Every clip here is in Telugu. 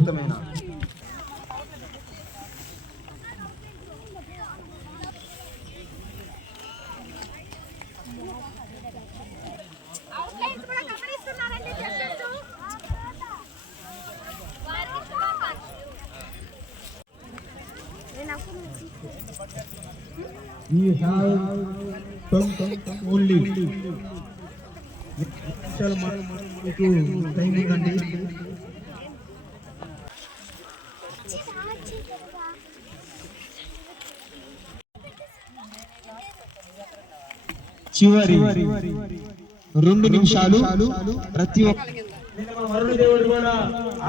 అద్భుతమైన We have only టైమింగ్ అండి. చివరి 2 నిమిషాలు ప్రతి ఒక్క వరుణ దేవుడు కూడా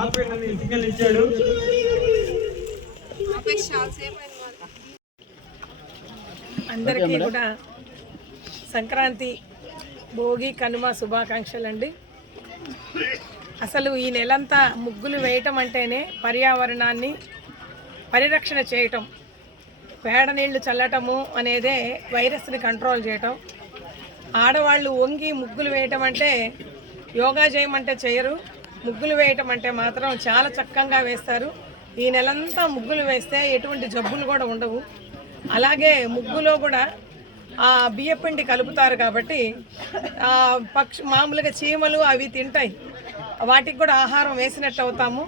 ఆపేటని సిగ్నల్ ఇచ్చాడు. అందరికీ కూడా సంక్రాంతి భోగి కనుమ శుభాకాంక్షలు అండి. అసలు ఈ నెలంతా ముగ్గులు వేయటం అంటేనే పర్యావరణాన్ని పరిరక్షణ చేయటం, పేడ నీళ్లు చల్లటము అనేదే వైరస్ని కంట్రోల్ చేయటం. ఆడవాళ్ళు వంగి ముగ్గులు వేయటం అంటే యోగా చేయమంటే చేయరు, ముగ్గులు వేయటం అంటే మాత్రం చాలా చక్కగా వేస్తారు. ఈ నెలంతా ముగ్గులు వేస్తే ఎటువంటి జబ్బులు కూడా ఉండవు. అలాగే ముగ్గులో కూడా బియ్యపిండి కలుపుతారు కాబట్టి మామూలుగా చీమలు అవి తింటాయి, వాటికి కూడా ఆహారం వేసినట్టు అవుతాము.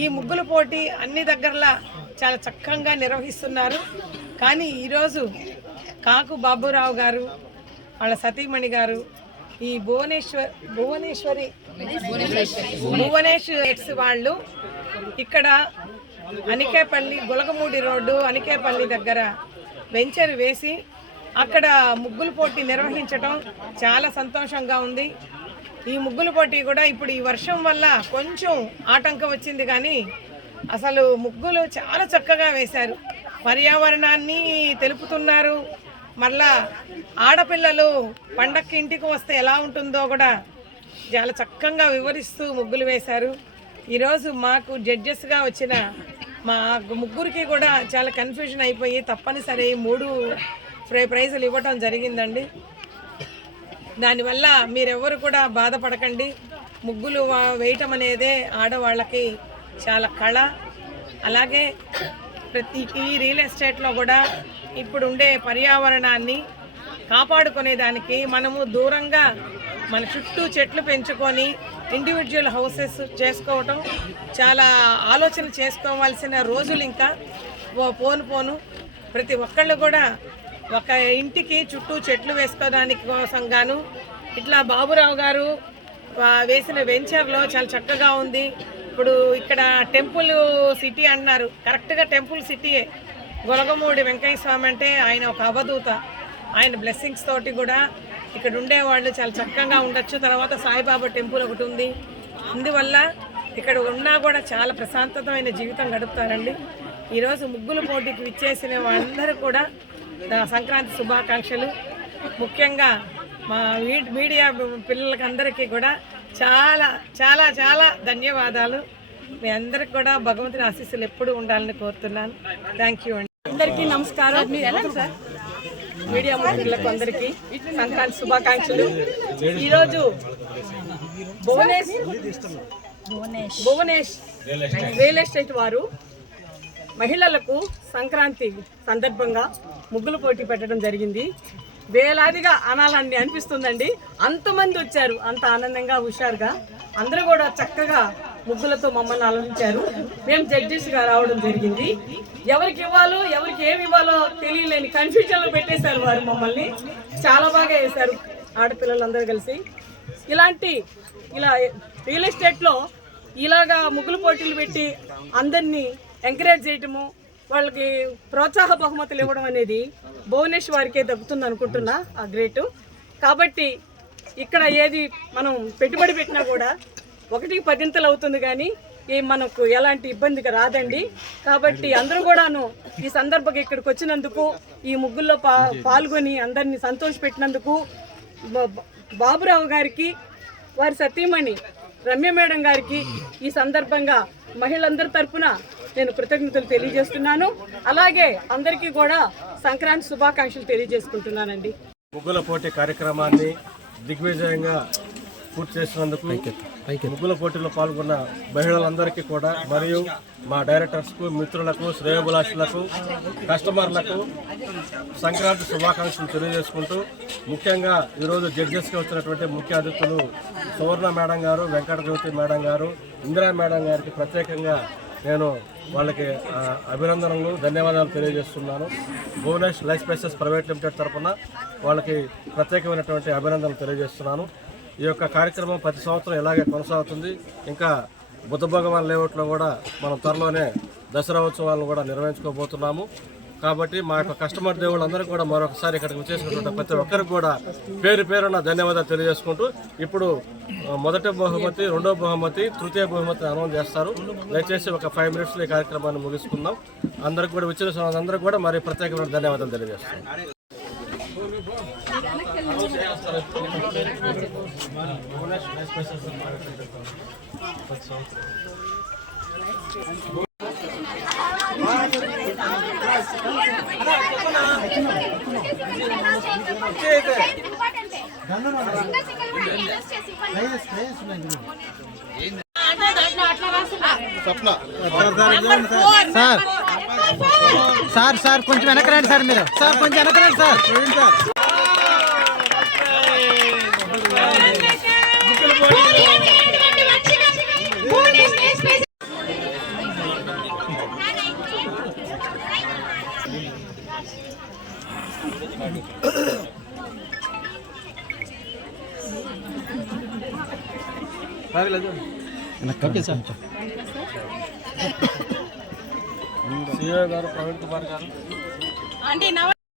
ఈ ముగ్గుల పోటీ అన్ని దగ్గరలా చాలా చక్కగా నిర్వహిస్తున్నారు. కానీ ఈరోజు కాకు బాబురావు గారు వాళ్ళ సతీమణి గారు ఈ భువనేశ్వరి ఎట్స్ వాళ్ళు ఇక్కడ అనికేపల్లి గులగమూడి రోడ్డు అనికేపల్లి దగ్గర వెంచర్ వేసి అక్కడ ముగ్గుల పోటీ నిర్వహించడం చాలా సంతోషంగా ఉంది. ఈ ముగ్గుల పోటీ కూడా ఇప్పుడు ఈ వర్షం వల్ల కొంచెం ఆటంకం వచ్చింది, కానీ అసలు ముగ్గులు చాలా చక్కగా వేశారు. పర్యావరణాన్ని తెలుపుతున్నారు. మళ్ళా ఆడపిల్లలు పండక్కి ఇంటికి వస్తే ఎలా ఉంటుందో కూడా చాలా చక్కగా వివరిస్తూ ముగ్గులు వేశారు. ఈరోజు మాకు జడ్జెస్గా వచ్చిన మా ముగ్గురికి కూడా చాలా కన్ఫ్యూజన్ అయిపోయి తప్పనిసరి 3 ప్రైజులు ఇవ్వటం జరిగిందండి. దానివల్ల మీరెవరు కూడా బాధపడకండి. ముగ్గులు వేయటం అనేదే ఆడవాళ్ళకి చాలా కళ. అలాగే ప్రతి ఈ రియల్ ఎస్టేట్లో కూడా ఇప్పుడు ఉండే పర్యావరణాన్ని కాపాడుకునేదానికి మనము దూరంగా మన చుట్టూ చెట్లు పెంచుకొని ఇండివిజువల్ హౌసెస్ చేసుకోవటం చాలా ఆలోచన చేసుకోవాల్సిన రోజులు ఇంకా పోను ప్రతి ఒక్కళ్ళు కూడా ఒక ఇంటికి చుట్టూ చెట్లు వేసుకోవడానికి కోసం గాను ఇట్లా బాబురావు గారు వేసిన వెంచర్లో చాలా చక్కగా ఉంది. ఇప్పుడు ఇక్కడ టెంపుల్ సిటీ అన్నారు, కరెక్ట్గా టెంపుల్ సిటీయే. గొలగమూడి వెంకయ్య స్వామి అంటే ఆయన ఒక అవధూత, ఆయన బ్లెస్సింగ్స్ తోటి కూడా ఇక్కడ ఉండేవాళ్ళు చాలా చక్కగా ఉండొచ్చు. తర్వాత సాయిబాబా టెంపుల్ ఒకటి ఉంది, అందువల్ల ఇక్కడ ఉన్నా కూడా చాలా ప్రశాంతమైన జీవితం గడుపుతారండి. ఈరోజు ముగ్గుల పోటీకి విచ్చేసిన వాళ్ళందరూ కూడా సంక్రాంతి శుభాకాంక్షలు. ముఖ్యంగా మా మీడియా పిల్లలకి అందరికీ కూడా చాలా చాలా చాలా ధన్యవాదాలు. మీ అందరికి కూడా భగవంతుని ఆశీస్సులు ఎప్పుడు ఉండాలని కోరుతున్నాను. థ్యాంక్ యూ అండి. అందరికీ నమస్కారం. మీడియా మిత్రులకు అందరికీ సంక్రాంతి శుభాకాంక్షలు. ఈరోజు భువనేష్ రియల్ ఎస్టేట్ వారు మహిళలకు సంక్రాంతి సందర్భంగా ముగ్గుల పోటీ పెట్టడం జరిగింది. వేలాదిగా అనాలని అనిపిస్తుందండి, అంతమంది వచ్చారు, అంత ఆనందంగా హుషారుగా అందరూ కూడా చక్కగా ముగ్గులతో మమ్మల్ని అలరించారు. మేము జడ్జెస్గా రావడం జరిగింది. ఎవరికి ఇవ్వాలో ఎవరికి ఏమి ఇవ్వాలో తెలియలేని కన్ఫ్యూజన్లో పెట్టేశారు వారు మమ్మల్ని. చాలా బాగా వేశారు ఆడపిల్లలందరూ కలిసి. ఇలా రియల్ ఎస్టేట్లో ఇలాగా ముగ్గుల పోటీలు పెట్టి అందరినీ ఎంకరేజ్ చేయటము, వాళ్ళకి ప్రోత్సాహ బహుమతులు ఇవ్వడం అనేది భువనేశ్వర్ వారికే దక్కుతుంది అనుకుంటున్నా. ఆ గ్రేటు. కాబట్టి ఇక్కడ ఏది మనం పెట్టుబడి పెట్టినా కూడా 1కి 10 అవుతుంది, కానీ మనకు ఎలాంటి ఇబ్బందిగా రాదండి. కాబట్టి అందరూ కూడాను ఈ సందర్భంగా ఇక్కడికి వచ్చినందుకు, ఈ ముగ్గుల్లో పాల్గొని అందరినీ సంతోషపెట్టినందుకు బాబురావు గారికి, వారి సతీమణి రమ్య మేడం గారికి ఈ సందర్భంగా మహిళలందరి తరఫున నేను కృతజ్ఞతలు తెలియజేస్తున్నాను. అలాగే అందరికీ కూడా సంక్రాంతి శుభాకాంక్షలు తెలియజేసుకుంటున్నానండి. ముగ్గుల పోటీ కార్యక్రమాన్ని దిగ్విజయంగా పూర్తి చేసినందుకు ముగ్గుల పోటీలో పాల్గొన్న మహిళలందరికీ కూడా మరియు మా డైరెక్టర్స్కు, మిత్రులకు, శ్రేయోభిలాషులకు, కస్టమర్లకు సంక్రాంతి శుభాకాంక్షలు తెలియజేసుకుంటూ, ముఖ్యంగా ఈరోజు జడ్జెస్గా వచ్చినటువంటి ముఖ్య అతిథులు సువర్ణ మేడం గారు, వెంకట జ్యోతి మేడం గారు, ఇందిరా మేడం గారికి ప్రత్యేకంగా నేను వాళ్ళకి అభినందనలు, ధన్యవాదాలు తెలియజేస్తున్నాను. Bhuvanesh life spices private limited తరఫున వాళ్ళకి ప్రత్యేకమైనటువంటి అభినందనలు తెలియజేస్తున్నాను. ఈ యొక్క కార్యక్రమం ప్రతి సంవత్సరం ఇలాగే కొనసాగుతుంది. ఇంకా బుద్ధ భగవాన్ లేఅవుట్లో కూడా మనం త్వరలోనే దసరా ఉత్సవాలను కూడా నిర్వహించుకోబోతున్నాము. కాబట్టి మా యొక్క కస్టమర్ దేవుళ్ళందరూ కూడా మరొకసారి ఇక్కడికి వచ్చేసినటువంటి ప్రతి ఒక్కరికి కూడా పేరు పేరున ధన్యవాదాలు తెలియజేసుకుంటూ, ఇప్పుడు మొదటి బహుమతి, రెండో బహుమతి, తృతీయ బహుమతి అనౌన్స్ చేస్తారు. దయచేసి ఒక 5 మినిట్స్లో ఈ కార్యక్రమాన్ని ముగిసుకుందాం. అందరికి కూడా వచ్చిన అందరికీ కూడా మరి ప్రత్యేకమైన ధన్యవాదాలు తెలియజేస్తున్నాం. సార్ కొంచెం వెనక్కి రండి సార్, మీరు సార్ కొంచెం వెనక్కి రండి సార్. Okay sir. CEO గారు, ప్రవీణ్ కుమార్ గారు.